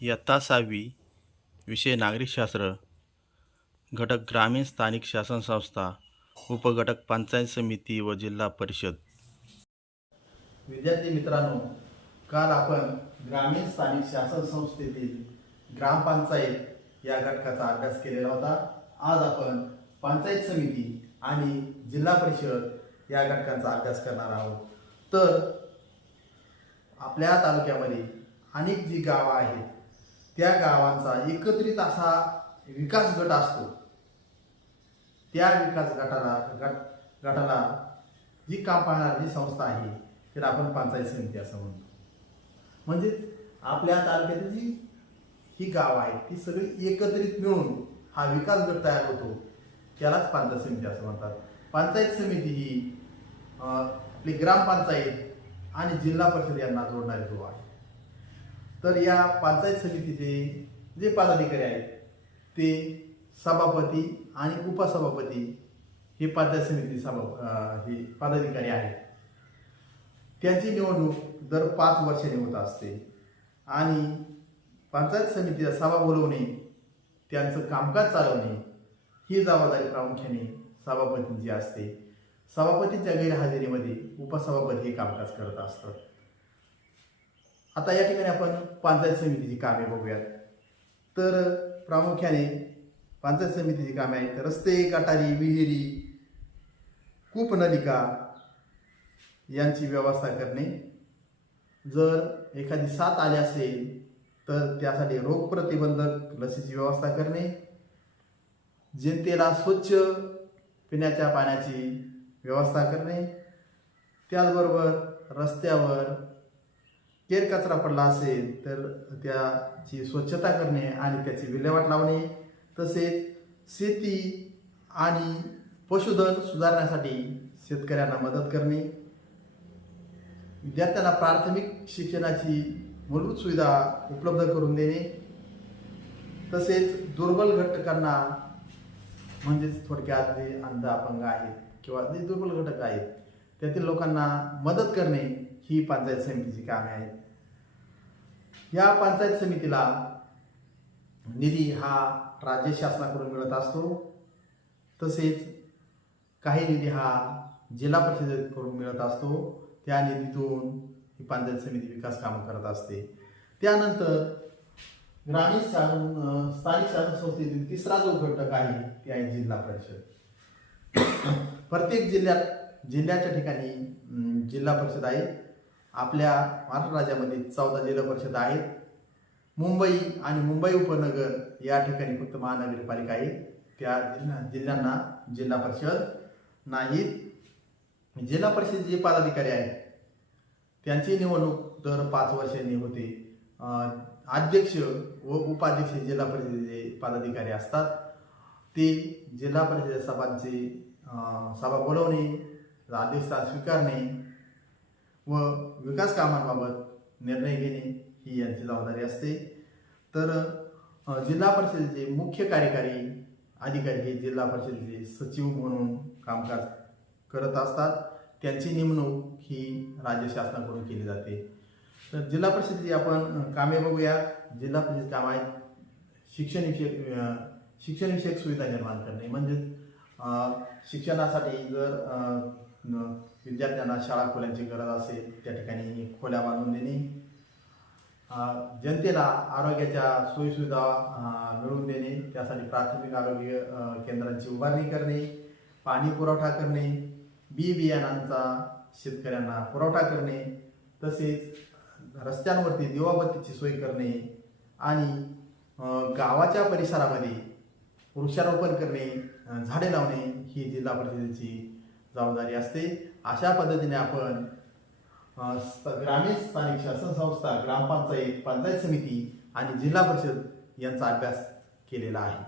इयत्ता 6वी विषय नागरिकशास्त्र घटक ग्रामीण स्थानिक शासन संस्था उपघटक पंचायत समिती व जिल्हा परिषद। विद्यार्थी मित्रांनो, काल आपण ग्रामीण स्थानिक शासन संस्थेतील ग्रामपंचायत या घटकाचा अभ्यास केलेला होता। आज आपण पंचायत समिती आणि जिल्हा परिषद या घटकांचा अभ्यास करणार आहोत। तर आपल्या तालुक्यामध्ये अनेक जी गावं आहेत त्या गावांचा एकत्रित असा विकास गट असतो। त्या विकास गटाला जी काम पाहणारी जी संस्था आहे त्याला आपण पंचायत समिती असं म्हणतो। म्हणजे आपल्या तालुक्यातील जी ही गाव आहेत ती सगळी एकत्रित मिळून हा विकास गट तयार होतो, त्यालाच पंचायत समिती असं म्हणतात। पंचायत समिती ही आपली ग्रामपंचायत आणि जिल्हा परिषद यांना जोडणारी दुवा आहे। तर या पंचायत समितीचे जे पदाधिकारी आहेत ते सभापती आणि उपसभापती हे पंचायत समिती हे पदाधिकारी आहेत। त्यांची निवडणूक दर 5 वर्षांनी होत असते आणि पंचायत समितीला सभा बोलवणे, त्यांचं कामकाज चालवणे ही जबाबदारी प्रामुख्याने सभापतींची असते। सभापतींच्या गैरहजेरीमध्ये उपसभापती हे कामकाज करत असतात। आता या ठिकाणी आपण पंचायत समितीची कामे बघूयात। तर प्रामुख्याने पंचायत समितीची कामे आहेत रस्ते, गटारी, विहिरी, कूपनलिका यांची व्यवस्था करणे। जर एखादी साथ आली असेल तर त्यासाठी रोग प्रतिबंधक लसीची व्यवस्था करणे, जनतेला स्वच्छ पिण्याच्या पाण्याची व्यवस्था करणे, त्याचबरोबर रस्त्यावर केरकचरा पडला असेल तर त्याची स्वच्छता करणे आणि त्याची विल्हेवाट लावणे, तसेच शेती आणि पशुधन सुधारण्यासाठी शेतकऱ्यांना मदत करणे, विद्यार्थ्यांना प्राथमिक शिक्षणाची मूलभूत सुविधा उपलब्ध करून देणे, तसेच दुर्बल घटकांना म्हणजेच थोडक्यात जे अंध अपंग आहेत किंवा जे दुर्बल घटक आहेत त्यातील लोकांना मदत करणे ही पंचायत समितीची कामे आहेत। या पंचायत समितीला निधी हा राज्य शासनाकडून मिळत असतो, तसेच काही निधी हा जिल्हा परिषदेकडून मिळत असतो। त्या निधीतून ही पंचायत समिती विकास कामं करत असते। त्यानंतर ग्रामीण स्थानिक शासन संस्थेतील तिसरा जो घटक आहे ते आहे जिल्हा परिषद। प्रत्येक जिल्ह्याच्या ठिकाणी जिल्हा परिषद आहे। आपल्या महाराष्ट्र राज्यामध्ये 14 जिल्हा परिषद आहेत। मुंबई आणि मुंबई उपनगर या ठिकाणी फक्त महानगरपालिका आहे, त्या जिल्ह्यांना जिल्हा परिषद नाहीत। जिल्हा परिषद जे पदाधिकारी आहेत त्यांची निवडणूक दर 5 वर्षांनी होते। अध्यक्ष व उपाध्यक्ष जिल्हा परिषदेचे पदाधिकारी असतात। ते जिल्हा परिषद सभा बोलवणे, अध्यक्षस्थान स्वीकारणे व विकास कामांबाबत निर्णय घेणे ही यांची जबाबदारी असते। तर जिल्हा परिषदेचे मुख्य कार्यकारी अधिकारी हे जिल्हा परिषदेचे सचिव म्हणून कामकाज करत असतात। त्यांची नेमणूक ही राज्य शासनाकडून केली जाते। तर जिल्हा परिषदेची आपण कामे बघूया। जिल्हा परिषद काम आहेत शिक्षणविषयक सुविधा निर्माण करणे, म्हणजेच शिक्षणासाठी जर विद्यार्थ्यांना शाळा खोल्यांची गरज असेल त्या ठिकाणी खोल्या बांधून देणे, जनतेला आरोग्याच्या सोयीसुविधा मिळवून देणे, त्यासाठी प्राथमिक आरोग्य केंद्रांची उभारणी करणे, पाणी पुरवठा करणे, बियाणांचा शेतकऱ्यांना पुरवठा करणे, तसेच रस्त्यांवरती दिवाबत्तीची सोय करणे आणि गावाच्या परिसरामध्ये वृक्षारोपण करणे, झाडे लावणे ही जिल्हा परिषदेची जबाबदारी असते। अशा पद्धतीने आपण ग्रामीण स्थानिक शासन संस्था, ग्रामपंचायत, पंचायत समिती आणि जिल्हा परिषद यांचा अभ्यास केलेला आहे।